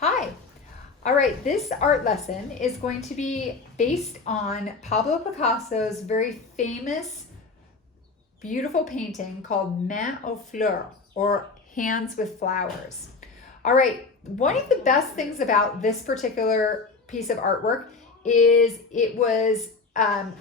Hi. All right, this art lesson is going to be based on Pablo Picasso's very famous, beautiful painting called Main aux Fleurs, or Hands with Flowers. All right, one of the best things about this particular piece of artwork is it was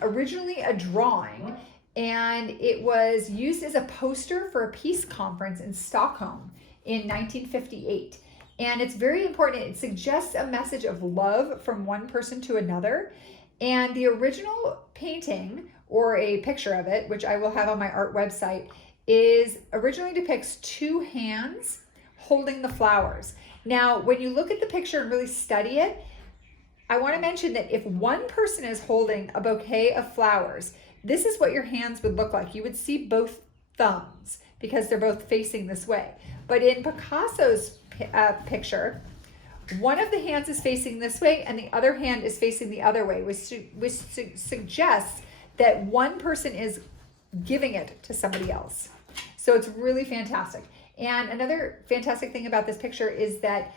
originally a drawing, and it was used as a poster for a peace conference in Stockholm in 1958. And it's very important. It suggests a message of love from one person to another. And the original painting, or a picture of it, which I will have on my art website, is originally depicts two hands holding the flowers. Now, when you look at the picture and really study it, I want to mention that if one person is holding a bouquet of flowers, this is what your hands would look like. You would see both thumbs because they're both facing this way. But in Picasso's picture, one of the hands is facing this way and the other hand is facing the other way, which suggests that one person is giving it to somebody else. So it's really fantastic. And another fantastic thing about this picture is that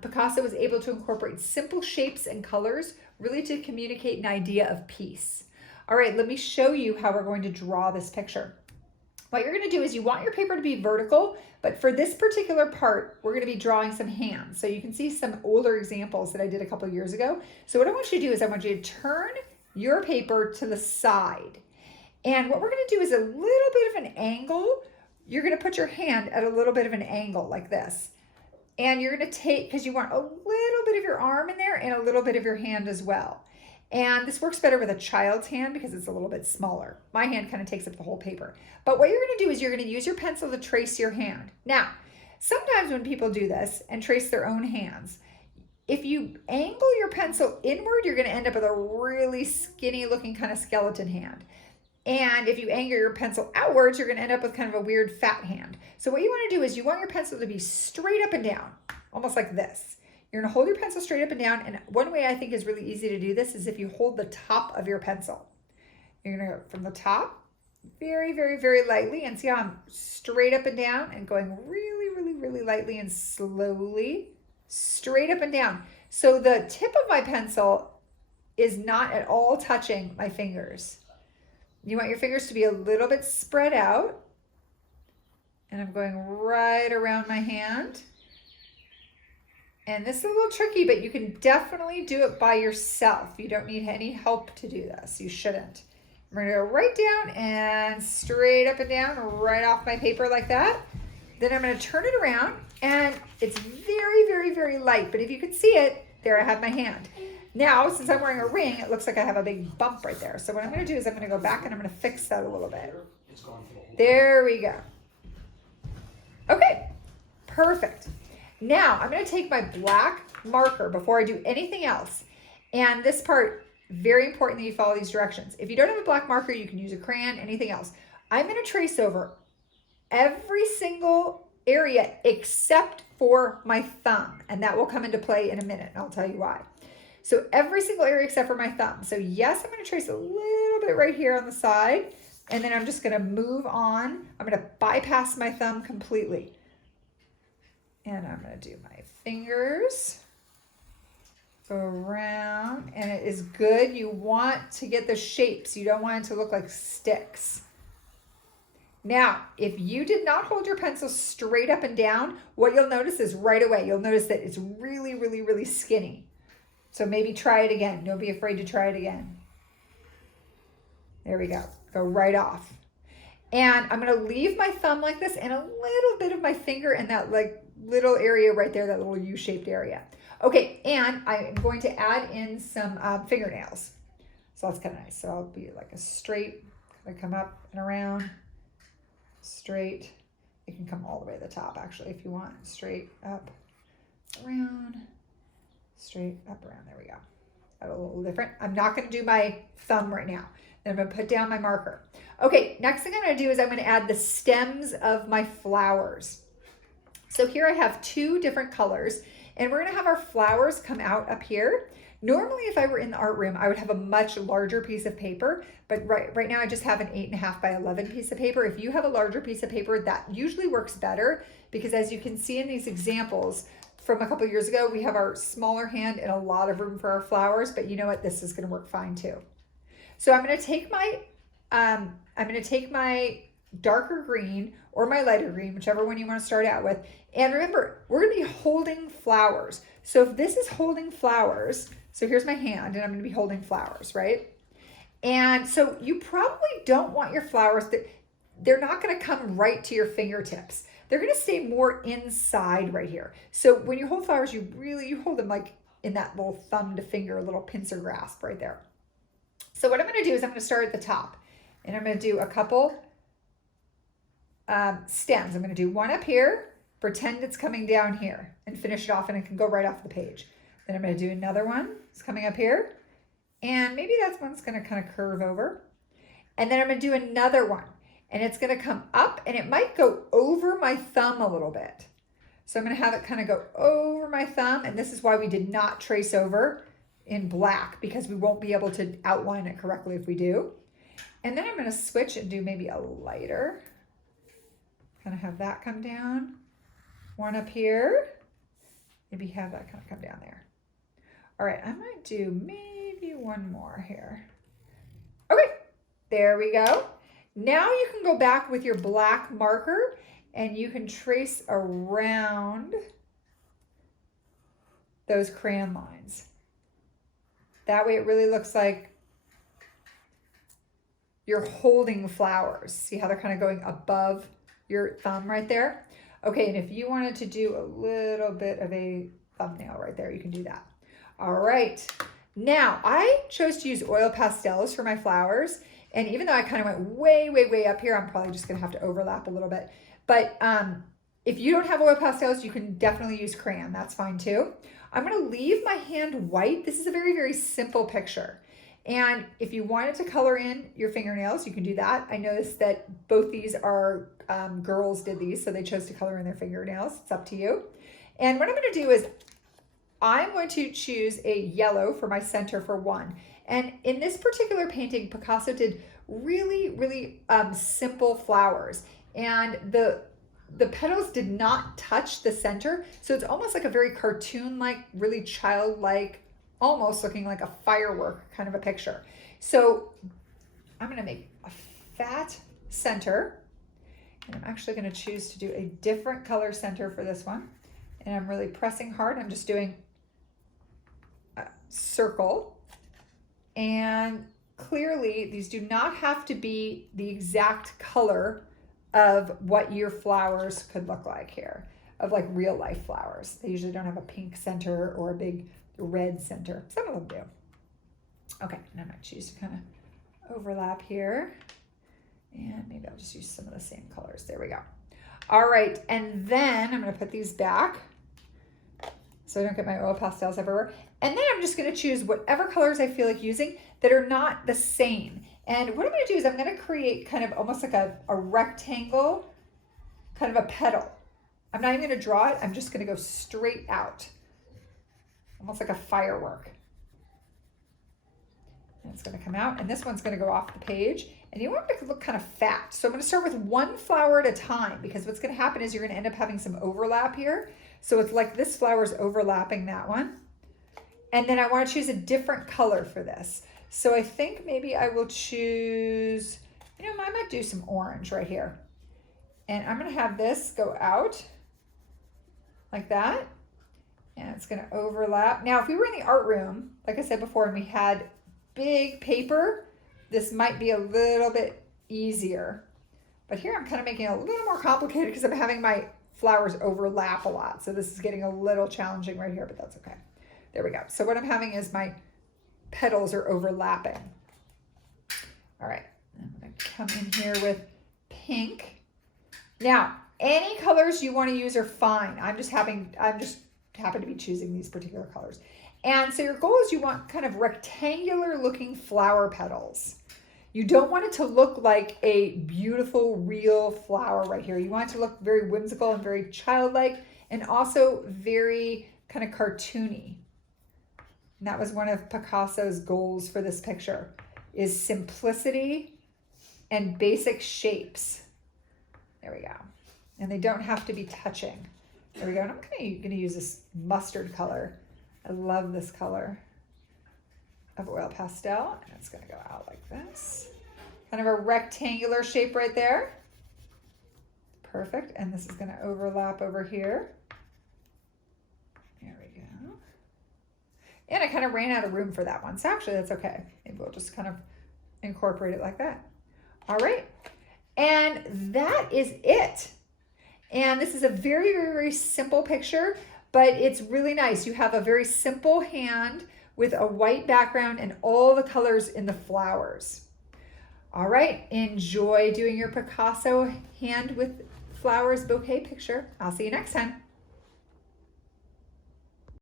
Picasso was able to incorporate simple shapes and colors really to communicate an idea of peace. All right, let me show you how we're going to draw this picture. What you're going to do is you want your paper to be vertical, but for this particular part, we're going to be drawing some hands. So you can see some older examples that I did a couple years ago. So what I want you to do is I want you to turn your paper to the side. And what we're going to do is a little bit of an angle. You're going to put your hand at a little bit of an angle like this. And you're going to take, because you want a little bit of your arm in there and a little bit of your hand as well. And this works better with a child's hand because it's a little bit smaller. My hand kind of takes up the whole paper. But what you're going to do is you're going to use your pencil to trace your hand. Now, sometimes when people do this and trace their own hands, if you angle your pencil inward, you're going to end up with a really skinny looking kind of skeleton hand. And if you angle your pencil outwards, you're going to end up with kind of a weird fat hand. So what you want to do is you want your pencil to be straight up and down, almost like this. You're going to hold your pencil straight up and down. And one way I think is really easy to do this is if you hold the top of your pencil. You're going to go from the top very, very, very lightly, and see how I'm straight up and down and going really, really, really lightly and slowly straight up and down. So the tip of my pencil is not at all touching my fingers. You want your fingers to be a little bit spread out. And I'm going right around my hand. And this is a little tricky, but you can definitely do it by yourself. You don't need any help to do this. You shouldn't. I'm going to go right down and straight up and down, right off my paper like that. Then I'm going to turn it around, and it's very, very, very light. But if you can see it, there I have my hand. Now, since I'm wearing a ring, it looks like I have a big bump right there. So what I'm going to do is I'm going to go back and I'm going to fix that a little bit. There we go. Okay, perfect. Now, I'm going to take my black marker before I do anything else. And this part, very important that you follow these directions. If you don't have a black marker, you can use a crayon, anything else. I'm going to trace over every single area except for my thumb. And that will come into play in a minute, and I'll tell you why. So every single area except for my thumb. So yes, I'm going to trace a little bit right here on the side. And then I'm just going to move on. I'm going to bypass my thumb completely. And I'm going to do my fingers, go around, and it is good. You want to get the shapes. You don't want it to look like sticks. Now, if you did not hold your pencil straight up and down, what you'll notice is right away, you'll notice that it's really, really, really skinny. So maybe try it again. Don't be afraid to try it again. There we go. Go right off. And I'm going to leave my thumb like this and a little bit of my finger in that like little area right there, that little U-shaped area. Okay, and I'm going to add in some fingernails. So that's kind of nice. So I'll be like a straight, kind of come up and around, straight. It can come all the way to the top actually if you want. Straight up, around, straight up, around. There we go. Got a little different. I'm not going to do my thumb right now. Then I'm going to put down my marker. Okay, next thing I'm going to do is I'm going to add the stems of my flowers. So here I have two different colors, and we're going to have our flowers come out up here. Normally, if I were in the art room, I would have a much larger piece of paper, but right now I just have an 8.5 by 11 piece of paper. If you have a larger piece of paper, that usually works better because as you can see in these examples, from a couple years ago. We have our smaller hand and a lot of room for our flowers, but you know what? This is going to work fine too. So I'm going to take my darker green or my lighter green, whichever one you want to start out with. And remember, we're going to be holding flowers. So if this is holding flowers, so here's my hand and I'm going to be holding flowers, right? And so you probably don't want your flowers they're not going to come right to your fingertips. They're going to stay more inside right here. So when you hold flowers, you hold them like in that little thumb to finger, little pincer grasp right there. So what I'm going to do is I'm going to start at the top and I'm going to do a couple stems. I'm going to do one up here, pretend it's coming down here and finish it off and it can go right off the page. Then I'm going to do another one. It's coming up here and maybe that one's going to kind of curve over. And then I'm going to do another one. And it's going to come up and it might go over my thumb a little bit. So I'm going to have it kind of go over my thumb. And this is why we did not trace over in black, because we won't be able to outline it correctly if we do. And then I'm going to switch and do maybe a lighter. Kind of have that come down. One up here. Maybe have that kind of come down there. All right, I might do maybe one more here. Okay, there we go. Now you can go back with your black marker and you can trace around those crayon lines. That way it really looks like you're holding flowers. See how they're kind of going above your thumb right there? Okay, and if you wanted to do a little bit of a thumbnail right there, you can do that. All right, now I chose to use oil pastels for my flowers. And even though I kind of went way, way, way up here, I'm probably just going to have to overlap a little bit. But if you don't have oil pastels, you can definitely use crayon. That's fine too. I'm going to leave my hand white. This is a very, very simple picture. And if you wanted to color in your fingernails, you can do that. I noticed that both these are, girls did these, so they chose to color in their fingernails. It's up to you. And what I'm going to do is I'm going to choose a yellow for my center for one. And in this particular painting, Picasso did really, really simple flowers. And the petals did not touch the center. So it's almost like a very cartoon-like, really childlike, almost looking like a firework kind of a picture. So I'm going to make a fat center. And I'm actually going to choose to do a different color center for this one. And I'm really pressing hard. I'm just doing a circle. And clearly, these do not have to be the exact color of what your flowers could look like here, of like real life flowers. They usually don't have a pink center or a big red center. Some of them do. Okay, and I'm going to choose to kind of overlap here. And maybe I'll just use some of the same colors. There we go. All right, and then I'm going to put these back so I don't get my oil pastels everywhere. And then I'm just going to choose whatever colors I feel like using that are not the same. And what I'm going to do is I'm going to create kind of almost like a rectangle, kind of a petal. I'm not even going to draw it. I'm just going to go straight out, almost like a firework. And it's going to come out, and this one's going to go off the page. And you want it to look kind of fat. So I'm going to start with one flower at a time, because what's going to happen is you're going to end up having some overlap here. So it's like this flower's overlapping that one. And then I want to choose a different color for this. So I think maybe I will choose, I might do some orange right here. And I'm going to have this go out like that. And it's going to overlap. Now, if we were in the art room, like I said before, and we had big paper, this might be a little bit easier. But here I'm kind of making it a little more complicated because I'm having my flowers overlap a lot. So this is getting a little challenging right here, but that's okay. There we go. So what I'm having is my petals are overlapping. All right, I'm going to come in here with pink. Now, any colors you want to use are fine. I'm just happen to be choosing these particular colors. And so your goal is you want kind of rectangular looking flower petals. You don't want it to look like a beautiful real flower right here. You want it to look very whimsical and very childlike, and also very kind of cartoony. And that was one of Picasso's goals for this picture, is simplicity and basic shapes. There we go. And they don't have to be touching. There we go. And I'm gonna use this mustard color. I love this color of oil pastel. And it's gonna go out like this. Kind of a rectangular shape right there. Perfect. And this is gonna overlap over here. There we go. And I kind of ran out of room for that one. So actually that's okay. Maybe we'll just kind of incorporate it like that. All right. And that is it. And this is a very, very, very simple picture, but it's really nice. You have a very simple hand with a white background and all the colors in the flowers. All right, enjoy doing your Picasso hand with flowers bouquet picture. I'll see you next time.